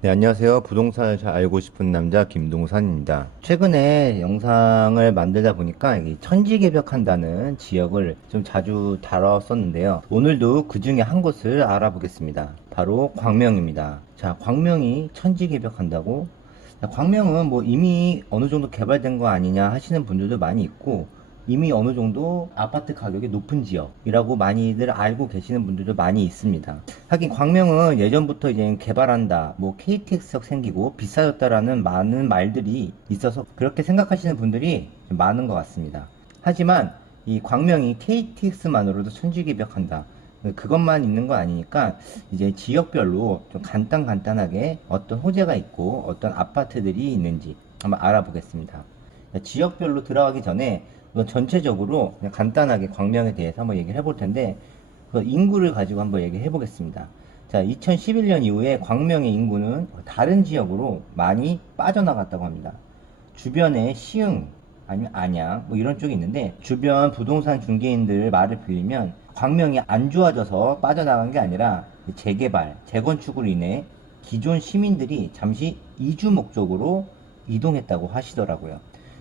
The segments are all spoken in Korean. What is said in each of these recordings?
네, 안녕하세요. 부동산을 잘 알고 싶은 남자 김동산입니다. 최근에 영상을 만들다 보니까 이 천지개벽한다는 지역을 좀 자주 다뤘었는데요. 오늘도 그 중에 한 곳을 알아보겠습니다. 바로 광명입니다. 자, 광명이 천지개벽한다고? 자, 광명은 뭐 이미 어느 정도 개발된 거 아니냐 하시는 분들도 많이 있고, 이미 어느 정도 아파트 가격이 높은 지역이라고 많이들 알고 계시는 분들도 많이 있습니다. 하긴 광명은 예전부터 이제 개발한다, 뭐 KTX역 생기고 비싸졌다라는 많은 말들이 있어서 그렇게 생각하시는 분들이 많은 것 같습니다. 하지만 이 광명이 KTX만으로도 천지개벽한다, 그것만 있는 거 아니니까 이제 지역별로 좀 간단하게 어떤 호재가 있고 어떤 아파트들이 있는지 한번 알아보겠습니다. 지역별로 들어가기 전에 우선 전체적으로 그냥 간단하게 광명에 대해서 한번 얘기를 해볼 텐데, 그 인구를 가지고 한번 얘기해 보겠습니다. 자, 2011년 이후에 광명의 인구는 다른 지역으로 많이 빠져나갔다고 합니다. 주변에 시흥 아니면 안양 뭐 이런 쪽이 있는데, 주변 부동산 중개인들 말을 빌리면 광명이 안 좋아져서 빠져나간 게 아니라 재개발, 재건축으로 인해 기존 시민들이 잠시 이주 목적으로 이동했다고 하시더라고요.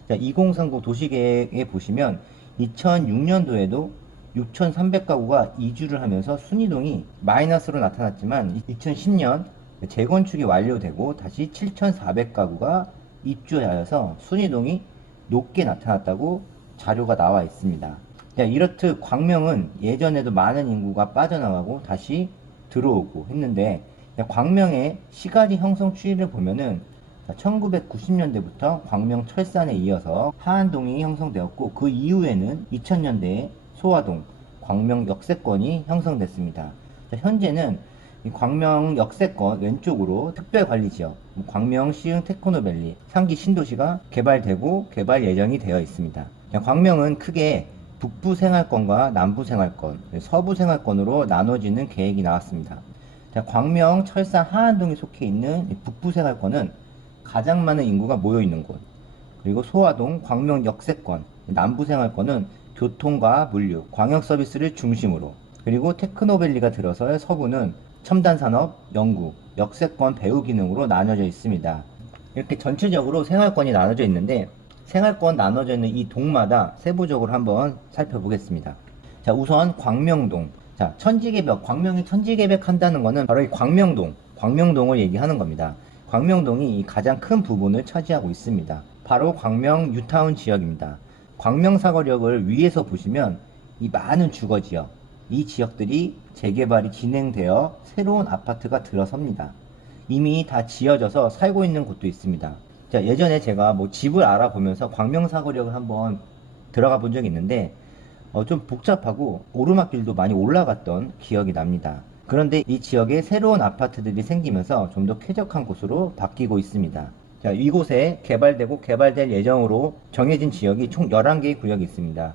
자, 2030 도시계획에 보시면 2006년도에도 6,300가구가 이주를 하면서 순이동이 마이너스로 나타났지만, 2010년 재건축이 완료되고 다시 7,400가구가 입주하여서 순이동이 높게 나타났다고 자료가 나와 있습니다. 이렇듯 광명은 예전에도 많은 인구가 빠져나가고 다시 들어오고 했는데, 광명의 시가지 형성 추이를 보면은 1990년대부터 광명 철산에 이어서 하안동이 형성되었고, 그 이후에는 2000년대에 소화동, 광명 역세권이 형성됐습니다. 현재는 이 광명 역세권 왼쪽으로 특별관리지역, 광명 시흥 테크노밸리, 상기 신도시가 개발되고 개발 예정이 되어 있습니다. 광명은 크게 북부 생활권과 남부 생활권, 서부 생활권으로 나눠지는 계획이 나왔습니다. 광명 철산 하안동에 속해 있는 북부 생활권은 가장 많은 인구가 모여 있는 곳, 그리고 소화동, 광명 역세권, 남부 생활권은 교통과 물류, 광역 서비스를 중심으로, 그리고 테크노밸리가 들어서 서부는 첨단산업, 연구, 역세권 배후 기능으로 나눠져 있습니다. 이렇게 전체적으로 생활권이 나눠져 있는데, 생활권 나눠져 있는 이 동마다 세부적으로 한번 살펴보겠습니다. 자, 우선 광명동. 자, 천지개벽, 광명이 천지개벽 한다는 것은 바로 이 광명동을 얘기하는 겁니다. 광명동이 가장 큰 부분을 차지하고 있습니다. 바로 광명 뉴타운 지역입니다. 광명 사거리역을 위에서 보시면 이 많은 주거지역, 이 지역들이 재개발이 진행되어 새로운 아파트가 들어섭니다. 이미 다 지어져서 살고 있는 곳도 있습니다. 자, 예전에 제가 뭐 집을 알아보면서 광명 사거리역을 한번 들어가 본 적이 있는데, 좀 복잡하고 오르막길도 많이 올라갔던 기억이 납니다. 그런데 이 지역에 새로운 아파트들이 생기면서 좀 더 쾌적한 곳으로 바뀌고 있습니다. 자, 이곳에 개발되고 개발될 예정으로 정해진 지역이 총 11개의 구역이 있습니다.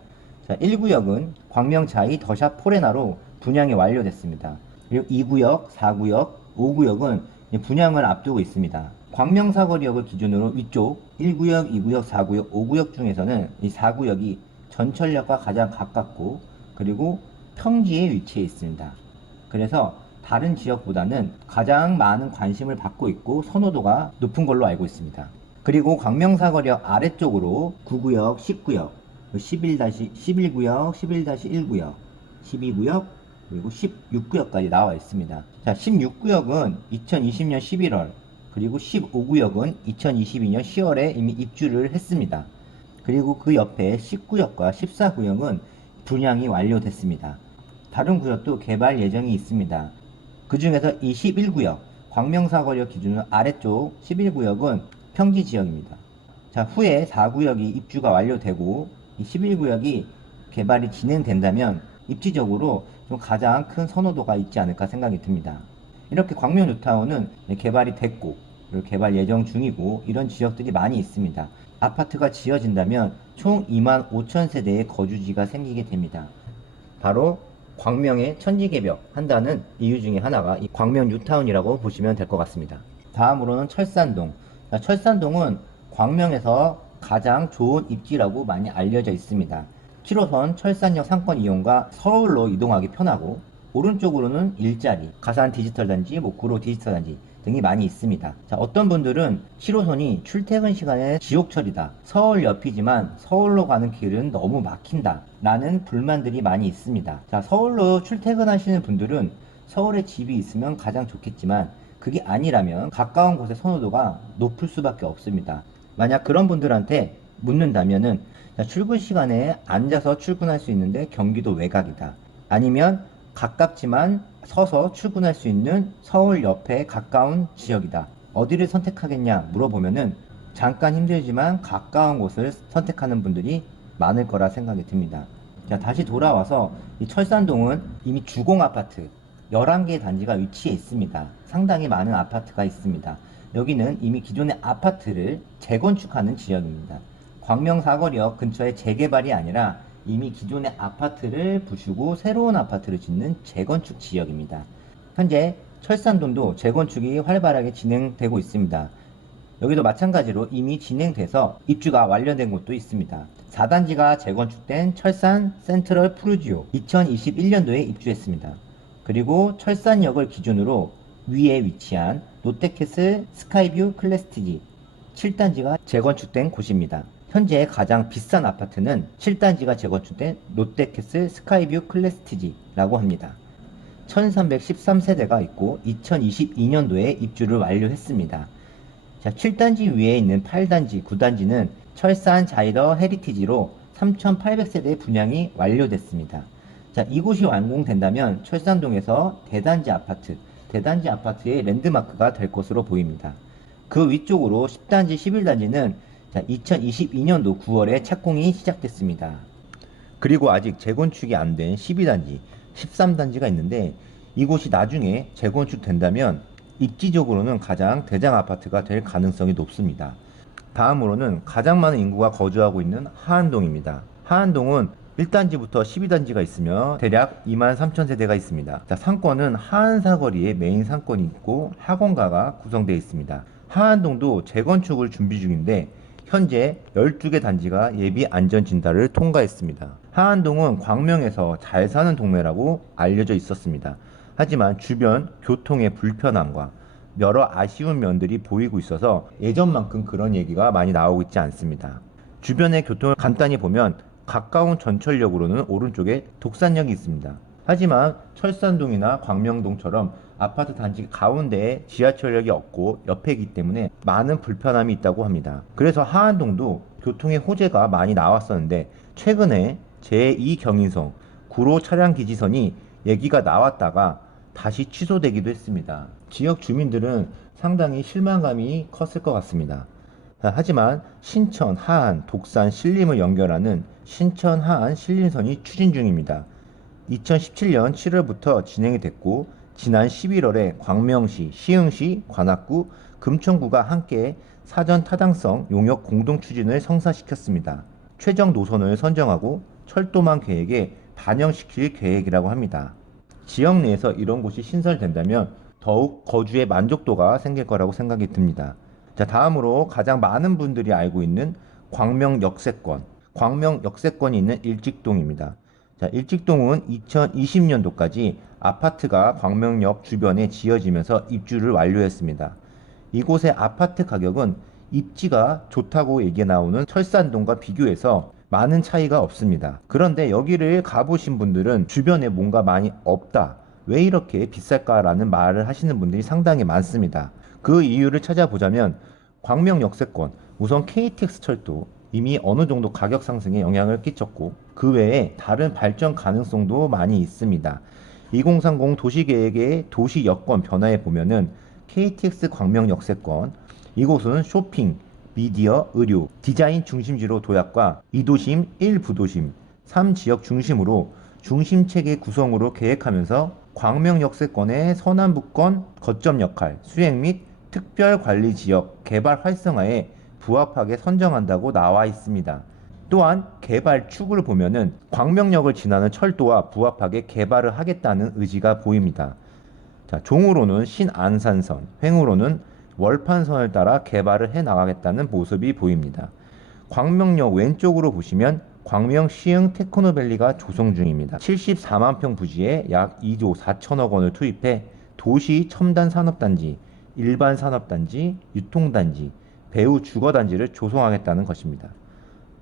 자, 1구역은 광명 자이 더샵 포레나로 분양이 완료됐습니다. 그리고 2구역, 4구역, 5구역은 분양을 앞두고 있습니다. 광명 사거리역을 기준으로 위쪽 1구역, 2구역, 4구역, 5구역 중에서는 이 4구역이 전철역과 가장 가깝고, 그리고 평지에 위치해 있습니다. 그래서 다른 지역보다는 가장 많은 관심을 받고 있고 선호도가 높은 걸로 알고 있습니다. 그리고 광명사거리역 아래쪽으로 9구역, 10구역, 11-11구역, 11-1구역, 12구역, 그리고 16구역까지 나와 있습니다. 자, 16구역은 2020년 11월, 그리고 15구역은 2022년 10월에 이미 입주를 했습니다. 그리고 그 옆에 10구역과 14구역은 분양이 완료됐습니다. 다른 구역도 개발 예정이 있습니다. 그 중에서 이 11구역, 광명사거리역 기준으로 아래쪽 11구역은 평지 지역입니다. 자, 후에 4구역이 입주가 완료되고 이 11구역이 개발이 진행된다면 입지적으로 좀 가장 큰 선호도가 있지 않을까 생각이 듭니다. 이렇게 광명 뉴타운은 개발이 됐고, 그리고 개발 예정 중이고, 이런 지역들이 많이 있습니다. 아파트가 지어진다면 총 2만 5천 세대의 거주지가 생기게 됩니다. 바로 광명의 천지개벽 한다는 이유 중에 하나가 이 광명 뉴타운이라고 보시면 될 것 같습니다. 다음으로는 철산동. 철산동은 광명에서 가장 좋은 입지라고 많이 알려져 있습니다. 7호선 철산역 상권 이용과 서울로 이동하기 편하고, 오른쪽으로는 일자리, 가산 디지털 단지, 목구로 디지털 단지, 등이 많이 있습니다. 자, 어떤 분들은 7호선이 출퇴근 시간에 지옥철이다. 서울 옆이지만 서울로 가는 길은 너무 막힌다. 라는 불만들이 많이 있습니다. 자, 서울로 출퇴근하시는 분들은 서울에 집이 있으면 가장 좋겠지만 그게 아니라면 가까운 곳의 선호도가 높을 수밖에 없습니다. 만약 그런 분들한테 묻는다면은 출근 시간에 앉아서 출근할 수 있는데 경기도 외곽이다. 아니면 가깝지만 서서 출근할 수 있는 서울 옆에 가까운 지역이다. 어디를 선택하겠냐 물어보면은 잠깐 힘들지만 가까운 곳을 선택하는 분들이 많을 거라 생각이 듭니다. 자, 다시 돌아와서 이 철산동은 이미 주공 아파트 11개 단지가 위치해 있습니다. 상당히 많은 아파트가 있습니다. 여기는 이미 기존의 아파트를 재건축하는 지역입니다. 광명사거리역 근처에 재개발이 아니라 이미 기존의 아파트를 부수고 새로운 아파트를 짓는 재건축 지역입니다. 현재 철산동도 재건축이 활발하게 진행되고 있습니다. 여기도 마찬가지로 이미 진행돼서 입주가 완료된 곳도 있습니다. 4단지가 재건축된 철산 센트럴 푸르지오 2021년도에 입주했습니다. 그리고 철산역을 기준으로 위에 위치한 롯데캐슬 스카이뷰 클래스티지 7단지가 재건축된 곳입니다. 현재 가장 비싼 아파트는 7단지가 재건축된 롯데캐슬 스카이뷰 클래스티지라고 합니다. 1313세대가 있고 2022년도에 입주를 완료했습니다. 자, 7단지 위에 있는 8단지, 9단지는 철산 자이더 헤리티지로 3800세대 분양이 완료됐습니다. 자, 이곳이 완공된다면 철산동에서 대단지 아파트의 랜드마크가 될 것으로 보입니다. 그 위쪽으로 10단지, 11단지는 2022년도 9월에 착공이 시작됐습니다. 그리고 아직 재건축이 안 된 12단지, 13단지가 있는데 이곳이 나중에 재건축된다면 입지적으로는 가장 대장 아파트가 될 가능성이 높습니다. 다음으로는 가장 많은 인구가 거주하고 있는 하안동입니다. 하안동은 1단지부터 12단지가 있으며 대략 23,000세대가 있습니다. 자, 상권은 하안사거리에 메인 상권이 있고 학원가가 구성되어 있습니다. 하안동도 재건축을 준비 중인데 현재 12개 단지가 예비 안전진단을 통과했습니다. 하안동은 광명에서 잘 사는 동네라고 알려져 있었습니다. 하지만 주변 교통의 불편함과 여러 아쉬운 면들이 보이고 있어서 예전만큼 그런 얘기가 많이 나오고 있지 않습니다. 주변의 교통을 간단히 보면 가까운 전철역으로는 오른쪽에 독산역이 있습니다. 하지만 철산동이나 광명동처럼 아파트 단지 가운데에 지하철역이 없고 옆에이기 때문에 많은 불편함이 있다고 합니다. 그래서 하안동도 교통의 호재가 많이 나왔었는데 최근에 제2경인선 구로 차량기지선이 얘기가 나왔다가 다시 취소되기도 했습니다. 지역 주민들은 상당히 실망감이 컸을 것 같습니다. 하지만 신천, 하안, 독산, 신림을 연결하는 신천, 하안, 신림선이 추진 중입니다. 2017년 7월부터 진행이 됐고 지난 11월에 광명시, 시흥시, 관악구, 금천구가 함께 사전 타당성 용역 공동 추진을 성사시켰습니다. 최종 노선을 선정하고 철도망 계획에 반영시킬 계획이라고 합니다. 지역 내에서 이런 곳이 신설된다면 더욱 거주의 만족도가 생길 거라고 생각이 듭니다. 자, 다음으로 가장 많은 분들이 알고 있는 광명 역세권이 있는 일직동입니다. 자, 일직동은 2020년도까지 아파트가 광명역 주변에 지어지면서 입주를 완료했습니다. 이곳의 아파트 가격은 입지가 좋다고 얘기 나오는 철산동과 비교해서 많은 차이가 없습니다. 그런데 여기를 가보신 분들은 주변에 뭔가 많이 없다, 왜 이렇게 비쌀까라는 말을 하시는 분들이 상당히 많습니다. 그 이유를 찾아보자면 광명 역세권, 우선 KTX 철도 이미 어느 정도 가격 상승에 영향을 끼쳤고 그 외에 다른 발전 가능성도 많이 있습니다. 2030 도시계획의 도시 여건 변화에 보면은 KTX 광명 역세권, 이곳은 쇼핑, 미디어, 의료, 디자인 중심지로 도약과 2도심, 1부도심, 3지역 중심으로 중심체계 구성으로 계획하면서 광명 역세권의 서남부권 거점 역할, 수행 및 특별관리지역 개발 활성화에 부합하게 선정한다고 나와 있습니다. 또한 개발 축을 보면은 광명역을 지나는 철도와 부합하게 개발을 하겠다는 의지가 보입니다. 자, 종으로는 신안산선, 횡으로는 월판선을 따라 개발을 해 나가겠다는 모습이 보입니다. 광명역 왼쪽으로 보시면 광명 시흥 테크노밸리가 조성 중입니다. 74만 평 부지에 약 2조 4천억 원을 투입해 도시 첨단 산업단지 일반 산업단지, 유통단지, 배후 주거단지를 조성하겠다는 것입니다.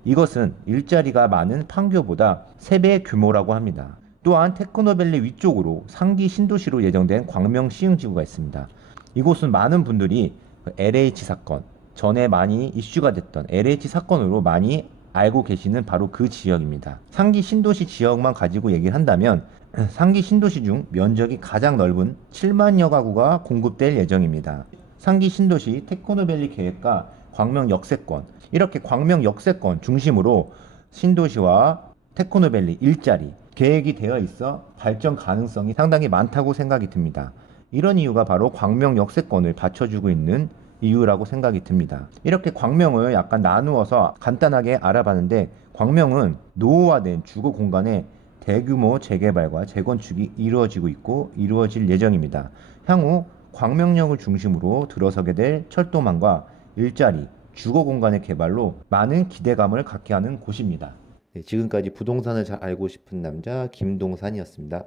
이것은 일자리가 많은 판교보다 3배의 규모라고 합니다. 또한 테크노밸리 위쪽으로 상기 신도시로 예정된 광명 시흥지구가 있습니다. 이곳은 많은 분들이 LH 사건, 전에 많이 이슈가 됐던 LH 사건으로 많이 알고 계시는 바로 그 지역입니다. 상기 신도시 지역만 가지고 얘기를 한다면 상기 신도시 중 면적이 가장 넓은 7만여 가구가 공급될 예정입니다. 상기 신도시 테크노밸리 계획과 광명 역세권, 이렇게 광명 역세권 중심으로 신도시와 테크노밸리 일자리 계획이 되어 있어 발전 가능성이 상당히 많다고 생각이 듭니다. 이런 이유가 바로 광명 역세권을 받쳐주고 있는 이유라고 생각이 듭니다. 이렇게 광명을 약간 나누어서 간단하게 알아봤는데, 광명은 노후화된 주거 공간에 대규모 재개발과 재건축이 이루어지고 있고 이루어질 예정입니다. 향후 광명역을 중심으로 들어서게 될 철도망과 일자리, 주거 공간의 개발로 많은 기대감을 갖게 하는 곳입니다. 네, 지금까지 부동산을 잘 알고 싶은 남자 김동산이었습니다.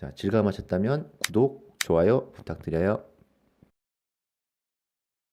자, 즐거우셨다면 구독, 좋아요 부탁드려요.